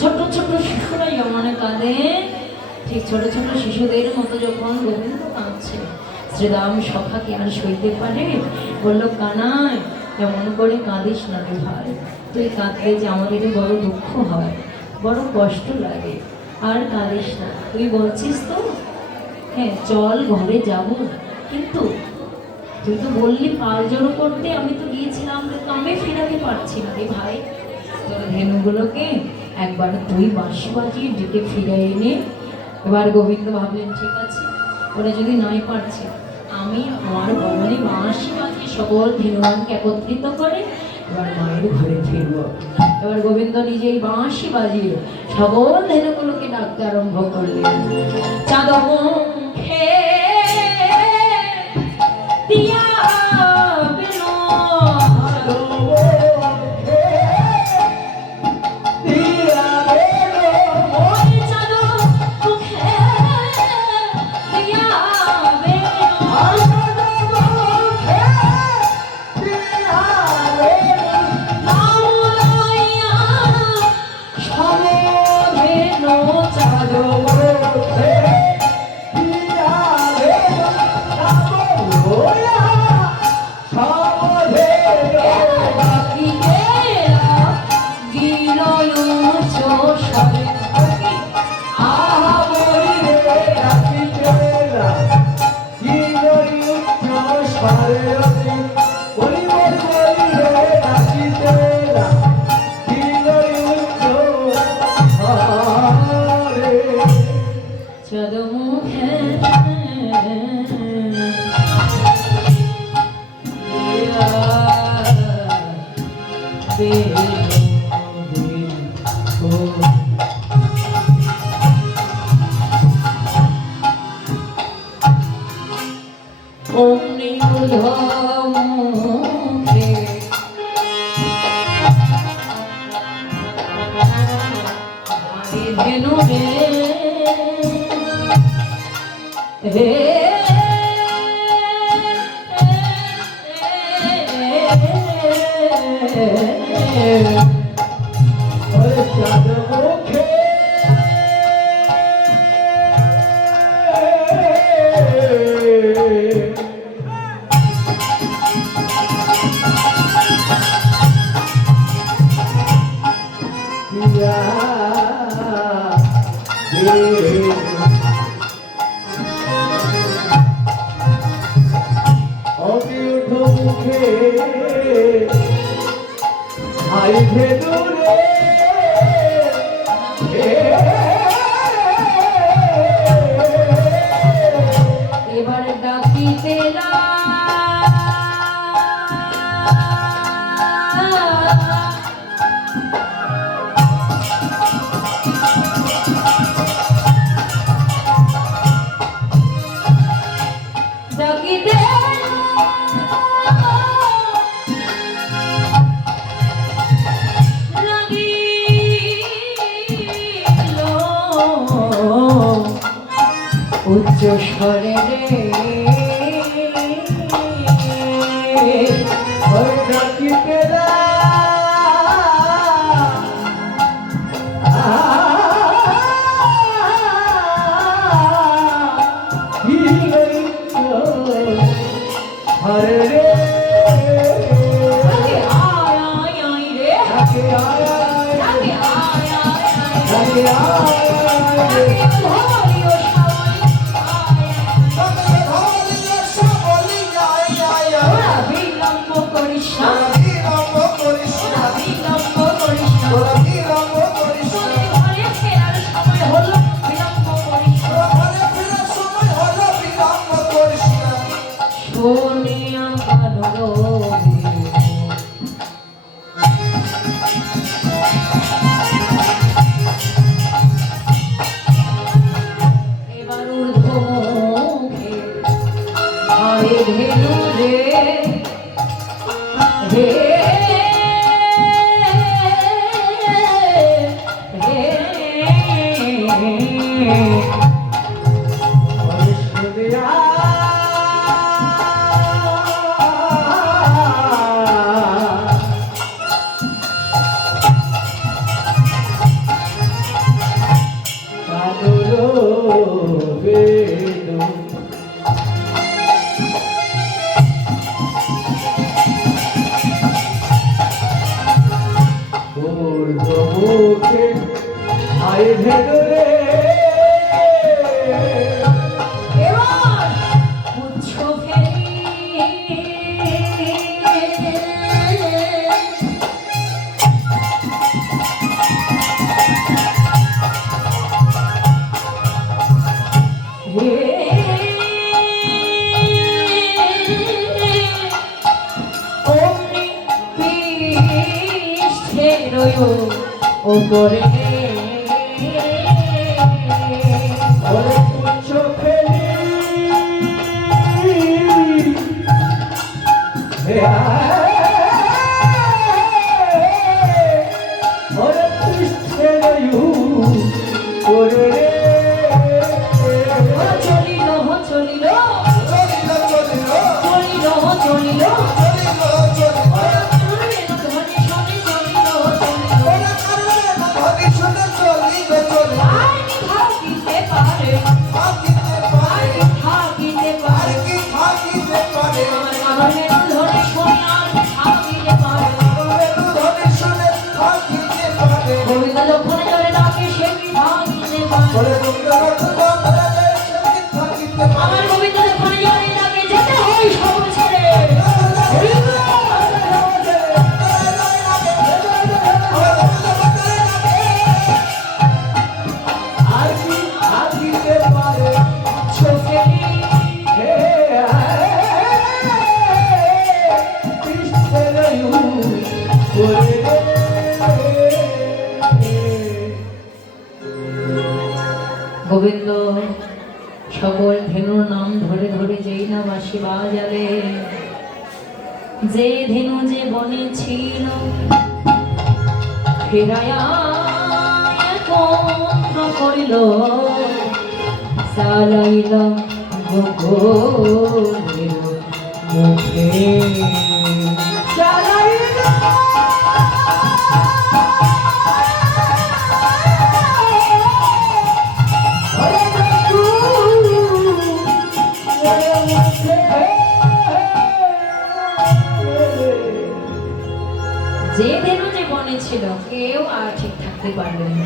ছোট ছোট শিশুরা যেমন কাঁদে, ঠিক ছোট ছোট শিশুদের মতো যখন গোবিন্দ কাঁদছে, শ্রীরাম সখাকে আর সইতে পারে, বললো কানাই এমন করে কাঁদিস না রে ভাই, তুই কাঁদলে যে আমাদের বড় দুঃখ হয়, বড় কষ্ট লাগে, আর কাঁদিস না। তুই বলছিস তো হ্যাঁ চল ঘরে যাব, কিন্তু তুই তো বললি পাল জড়ো করতে, আমি তো গিয়েছিলাম, কিন্তু আমি ফেরাতে পারছি না রে ভাই। তোর ধেনুগুলোকে একবার তুই বাঁশি বাজিয়ে ডেকে ফিরে এনে। এবার গোবিন্দ ভাবলেন ঠিক আছে, ওরা যদি নাই পারছে, আমি আমার ভবনে বাঁশি বাজিয়ে সকল ধেনুমানকে একত্রিত করে এবার মায়ের ঘরে ফিরব। এবার গোবিন্দ নিজেই বাঁশি বাজিয়ে সকল ধেনুগুলোকে ডাকতে আরম্ভ করলেন। চাঁদ মুখে দিয়া উচ্চ স্বরে করে ওরে তুচ্ছ ফেলি ওরে তুষ্ঠে রয়ু ওরে চলিল চলিল চলিল চলিল চলিল চলিল ওরা ধনী শুনে চলিল চলিল থাকিতে পারে থাকিতে পারে থাকিতে আর পারে কি থাকিতে পারে আমার ধরে সোনার থাকিতে পারে ধনী শুনে থাকিতে পারে গোবিন্দ যখন ধরে ডাকে সে কি থাকিতে পারে ওরে রবীন্দ্রনাথ বন্ধরে সে থাকিতে আমার পারে গোবিন্দ যখন ধরে ডাকে যেতে হয় সব ছেড়ে আর কি থাকিতে পারে চোখে হে তুষ্ঠে রয়ু ওরে গোবিন্দ সকল ধেনুর নাম ধরে ধরে যেই না বাঁশি বাজালে যে ধেনু যে বনে ছিল ফেরায়া একত্র করিল চালাইল গোকুলের মুখে চালাইল যে ধেনু যে বনে ছিল কেউ আর ঠিক থাকতে পারবে না।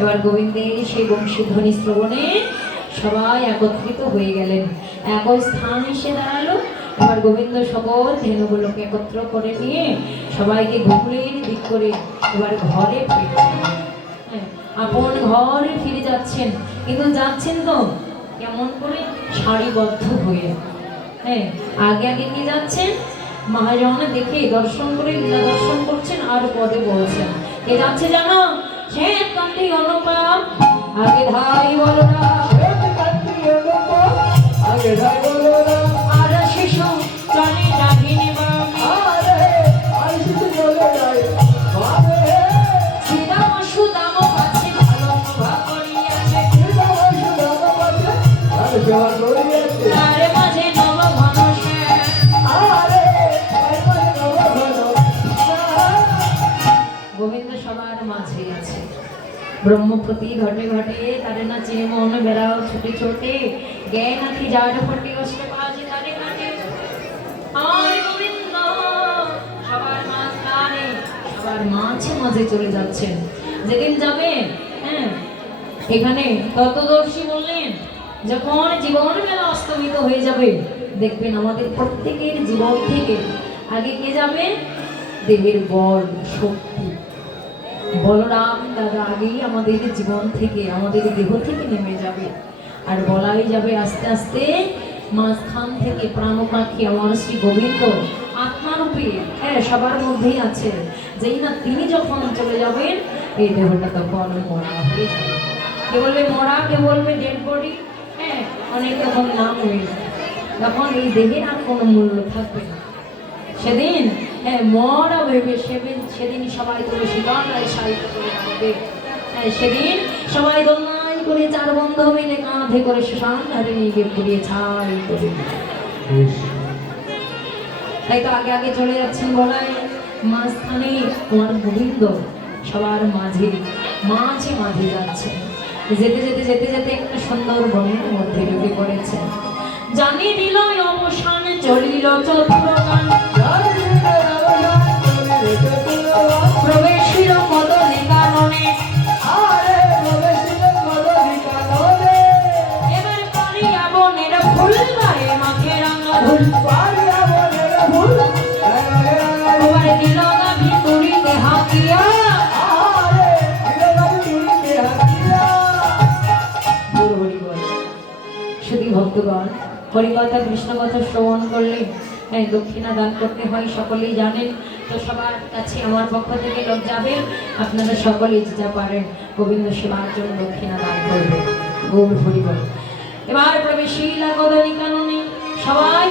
এবার গোবিন্দের সেই বংশীধ্বনি শ্রবণে সবাই একত্রিত হয়ে গেলেন, একই স্থান এসে দাঁড়ালো। এবার গোবিন্দ সকল ধেনুগুলোকে একত্র করে নিয়ে সবাইকে গোকুলের দিক করে এবার ঘরে ফিরছেন। হ্যাঁ, আপন ঘরে ফিরে যাচ্ছেন, কিন্তু যাচ্ছেন তো কেমন করে সারিবদ্ধ হয়ে। হ্যাঁ, আগে আগে কি যাচ্ছেন, মহাজন দেখে দর্শন করে লীলা দর্শন করছেন আর পদে বলছেন। কে যাচ্ছে জানো? শ্বেত কান্তি অনুপম আগে ধাই বলরা আগে যাই বলো না আর শিশু জানি নাহিনী বামি আরে আর কিছু চলে যায় বাবা হে শ্রীরাম সুদাম কাছে ভালো সভা করিয়াছে এটা বয়স দাদা বাজে আর সেবা করিয়াছে তারে মাঝে নব ঘনশ্যাম আরে একবারে নব ভালো গোবিন্দ সবার মাঝে আছে। ব্রহ্মপতি ঘটে ঘটে তারে নাচে মন বেড়াও ছুটে ছোটে জ্ঞান আখি যার ফটে অষ্ট বাজে তারে কাটে আমার গোবিন্দ সবার মাঝখানে সবার মাঝে মাঝে চলে যাচ্ছেন। যেদিন যাবেন, হ্যাঁ, এখানে তত্ত্বদর্শী বললেন যখন জীবন বেলা অস্তমিত হয়ে যাবে দেখবেন আমাদের প্রত্যেকের জীবন থেকে আগে কে যাবে? দেহের বল শক্তি। বলরাম দাদা আগেই আমাদের জীবন থেকে আমাদের দেহ থেকে নেমে যাবে, আর বলাই যাবে আস্তে আস্তে মাঝখান থেকে প্রাণ পাখি আমার শ্রী গোবিন্দ আত্মারূপে, হ্যাঁ, সবার মধ্যেই আছে। যেই না তিনি যখন চলে যাবেন এই দেহটা তখন মরা হয়ে যাবে। কে বলবে মরা, কে বলবে ডেড বডি, হ্যাঁ, অনেক রকম নাম হয়ে যায়। তখন এই দেহের আর কোনো মূল্য থাকবে না। সেদিন, হ্যাঁ, মরা ভেবে সেদিন সবাই তোলে শীতলায় সাহিত্য করে রাখবে। হ্যাঁ, সেদিন সবাই দোলনায় করে চার বন্ধু মিলে কাঁধে করে শ্মশান ঘাটে নিয়ে গিয়ে পুড়িয়ে ছাই করে দিবে। তাই তো আগে আগে চলে যাচ্ছেন বলাই মাঝখানে তোমার গোবিন্দ সবার মাঝে মাঝে মাঝে যাচ্ছে। যেতে যেতে যেতে যেতে একটা সুন্দর বনের মধ্যে ঢুকে পড়েছে। জানিয়ে দিল অবসান চলিল চতুর্গান প্রবেশিল মদনে কাননে আরে প্রবেশিল মদনে কাননে এবার পারিয়া বনের ফুল গায়ে মাখে রাঙা ধুল পারিয়া বনের ফুল এবার দিল গাভী তুড়িতে হাকিয়া আরে দিলগাভী তুড়িতে হাকিয়া শুধু ভক্তগণ হরিকথা কৃষ্ণ কথা শ্রবণ করলে দক্ষিণা দান করতে হয়, সকলেই জানেন। তো সবার কাছে আমার পক্ষ থেকে লোক যাবেন, আপনারা সকলেই যা পারেন গোবিন্দ সেবার জন্য দক্ষিণা দান করবেন। গৌর হরিবল। এবার প্রবেশীলা গদানি কাননে সবাই